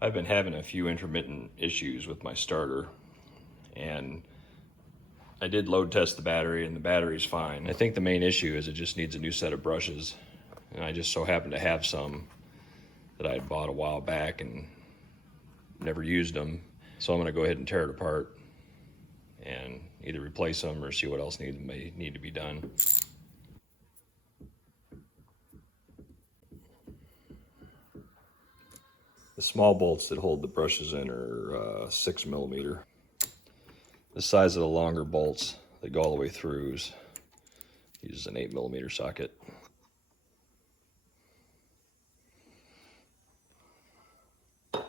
I've been having a few intermittent issues with my starter, and I did load test the battery, and the battery's fine. I think the main issue is it just needs a new set of brushes, and I just so happen to have some that I had bought a while back and never used them. So I'm going to go ahead and tear it apart and either replace them or see what else may need to be done. The small bolts that hold the brushes in are 6mm. The size of the longer bolts that go all the way through uses an 8mm socket. Get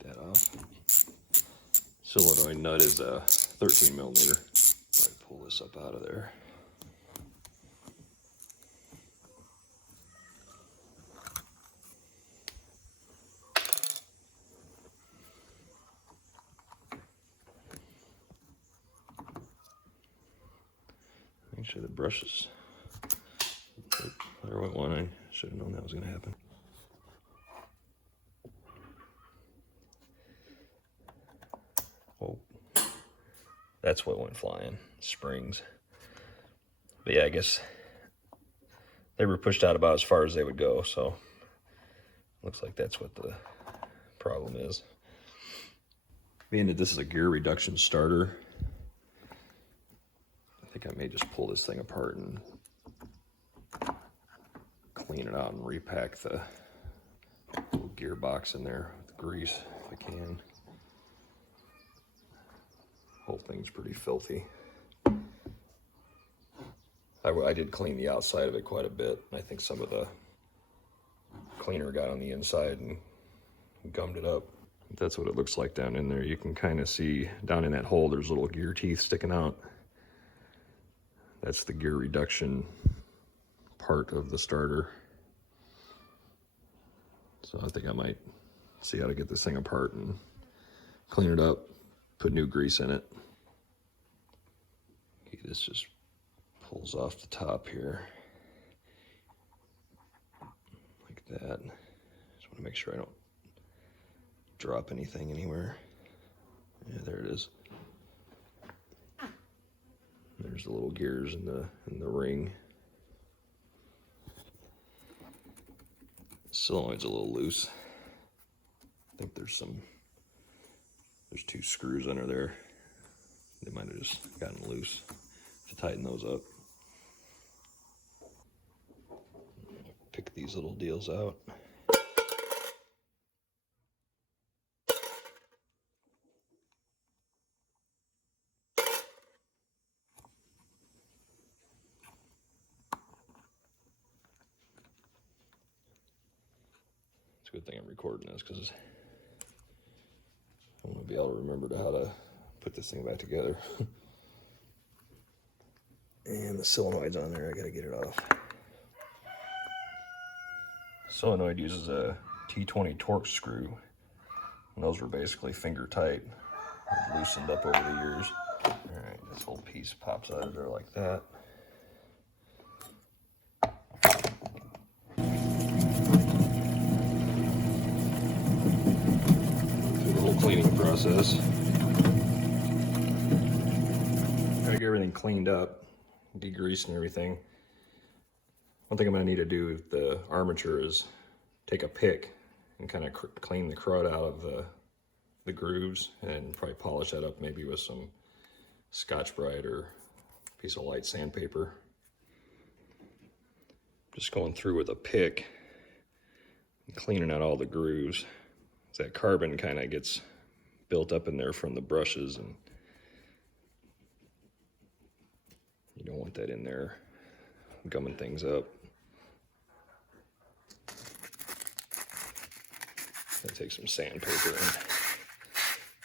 that off. Solenoid nut is a 13mm. So I pull this up out of there. Make sure the brushes. There went one. I should have known that was going to happen. Whoa. That's what went flying. Springs. But yeah, I guess they were pushed out about as far as they would go, so looks like that's what the problem is. Being that this is a gear reduction starter, I think I may just pull this thing apart and clean it out and repack the little gearbox in there with grease if I can. Whole thing's pretty filthy. I did clean the outside of it quite a bit. I think some of the cleaner got on the inside and gummed it up. That's what it looks like down in there. You can kind of see down in that hole there's little gear teeth sticking out. That's the gear reduction part of the starter. So I think I might see how to get this thing apart and clean it up, put new grease in it. Okay, this just pulls off the top here. Like that. Just want to make sure I don't drop anything anywhere. Yeah, there it is. There's the little gears in the ring. Solenoid's a little loose. I think there's two screws under there. They might have just gotten loose. To tighten those up. Pick these little deals out. It's a good thing I'm recording this because I want to be able to remember how to put this thing back together. And the solenoid's on there, I gotta get it off. Solenoid uses a T20 Torx screw, and those were basically finger tight. They've loosened up over the years. Alright, this whole piece pops out of there like that. Do the whole cleaning process. Gotta get everything cleaned up. Degreased and everything. One thing I'm going to need to do with the armature is take a pick and kind of clean the crud out of the grooves and probably polish that up maybe with some Scotch-Brite or a piece of light sandpaper. Just going through with a pick and cleaning out all the grooves. That carbon kind of gets built up in there from the brushes, and you don't want that in there gumming things up. I take some sandpaper and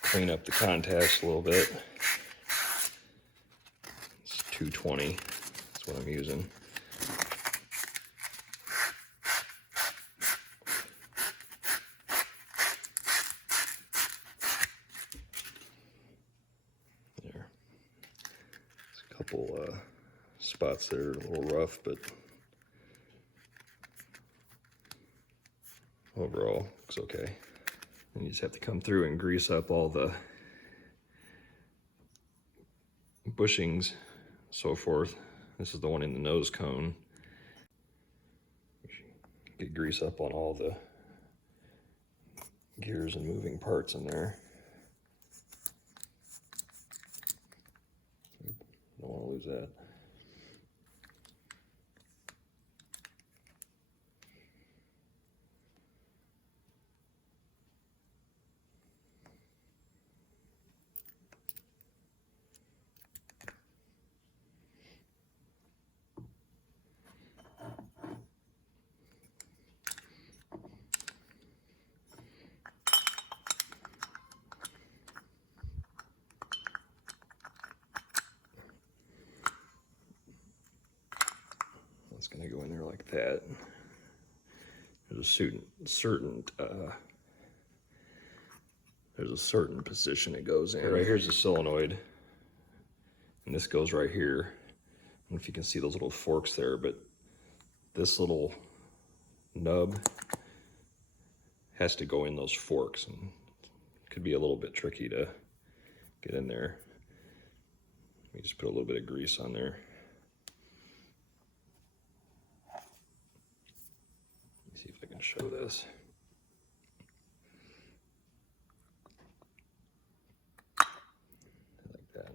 clean up the contacts a little bit. It's 220, that's what I'm using. There. There's a couple spots there, a little rough, but overall looks okay. And you just have to come through and grease up all the bushings, so forth. This is the one in the nose cone. Get grease up on all the gears and moving parts in there. Don't want to lose that. It's going to go in there like that. There's a certain position it goes in. Right here's the solenoid, and this goes right here. I don't know if you can see those little forks there, but this little nub has to go in those forks, and it could be a little bit tricky to get in there. Let me just put a little bit of grease on there. Let's see if I can show this. Like that.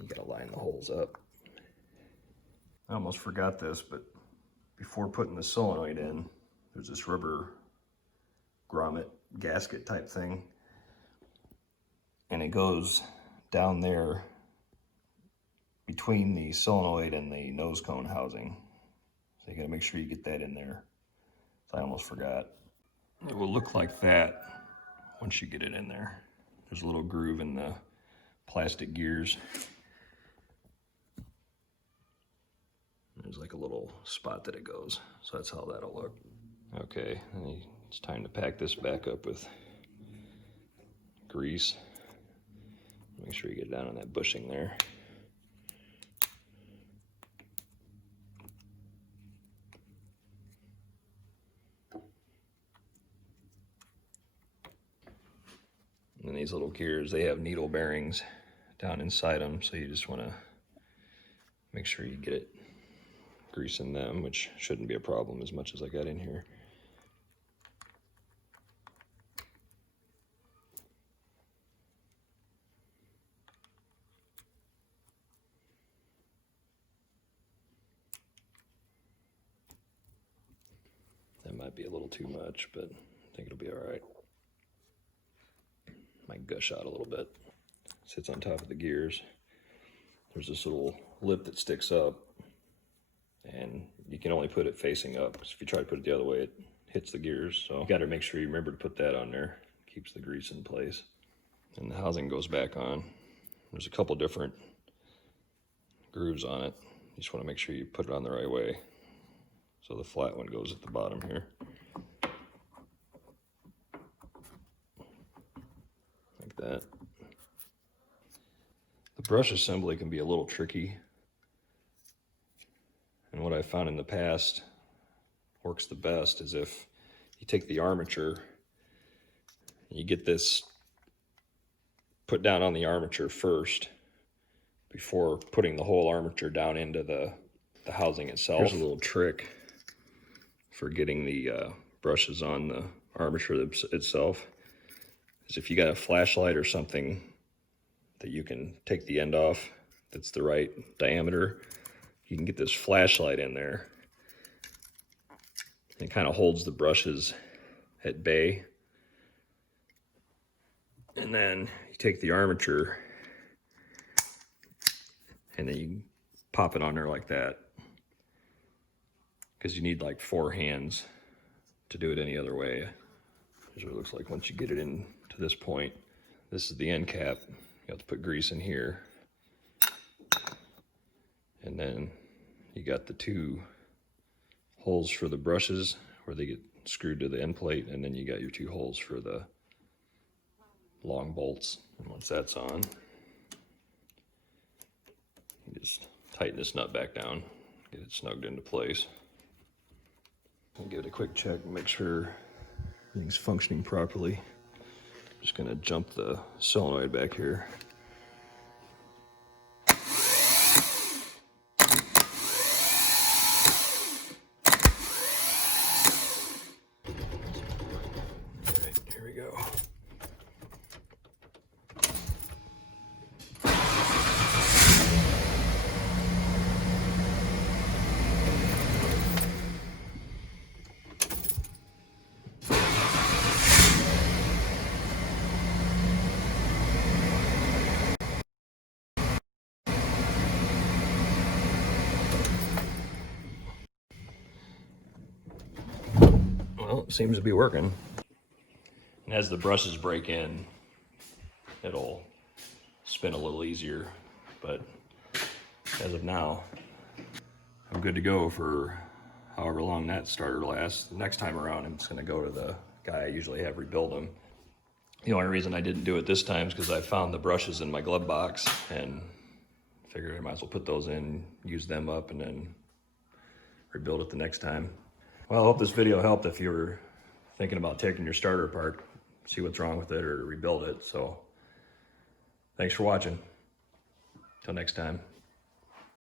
You gotta line the holes up. I almost forgot this, but before putting the solenoid in, there's this rubber grommet gasket type thing, and it goes down there between the solenoid and the nose cone housing. So you gotta make sure you get that in there. So I almost forgot. It will look like that once you get it in there. There's a little groove in the plastic gears. There's like a little spot that it goes. So that's how that'll look. Okay, it's time to pack this back up with grease. Make sure you get it down on that bushing there. And these little gears, they have needle bearings down inside them, so you just want to make sure you get it grease in them, which shouldn't be a problem as much as I got in here. That might be a little too much, but I think it'll be all right. Might gush out a little bit. Sits on top of the gears. There's this little lip that sticks up, and you can only put it facing up, because if you try to put it the other way, it hits the gears. So you got to make sure you remember to put that on there. Keeps the grease in place. And the housing goes back on. There's a couple different grooves on it. You just want to make sure you put it on the right way. So the flat one goes at the bottom here. Like that. The brush assembly can be a little tricky. And what I found in the past works the best is if you take the armature and you get this put down on the armature first before putting the whole armature down into the housing itself. Here's a little trick for getting the brushes on the armature itself. Is if you got a flashlight or something that you can take the end off that's the right diameter, you can get this flashlight in there. It kind of holds the brushes at bay. And then you take the armature and then you pop it on there like that, because you need like 4 hands to do it any other way. Here's what it looks like once you get it in to this point. This is the end cap. You have to put grease in here. And then you got the 2 holes for the brushes where they get screwed to the end plate, and then you got your 2 holes for the long bolts. And once that's on, you just tighten this nut back down, get it snugged into place. I'll give it a quick check and make sure everything's functioning properly. Just gonna jump the solenoid back here. All right, here we go. Well, it seems to be working. And as the brushes break in, it'll spin a little easier. But as of now, I'm good to go for however long that starter lasts. Next time around, I'm just gonna go to the guy I usually have rebuild them. The only reason I didn't do it this time is because I found the brushes in my glove box and figured I might as well put those in, use them up, and then rebuild it the next time. Well, I hope this video helped if you were thinking about taking your starter apart, see what's wrong with it or rebuild it. So thanks for watching. Till next time.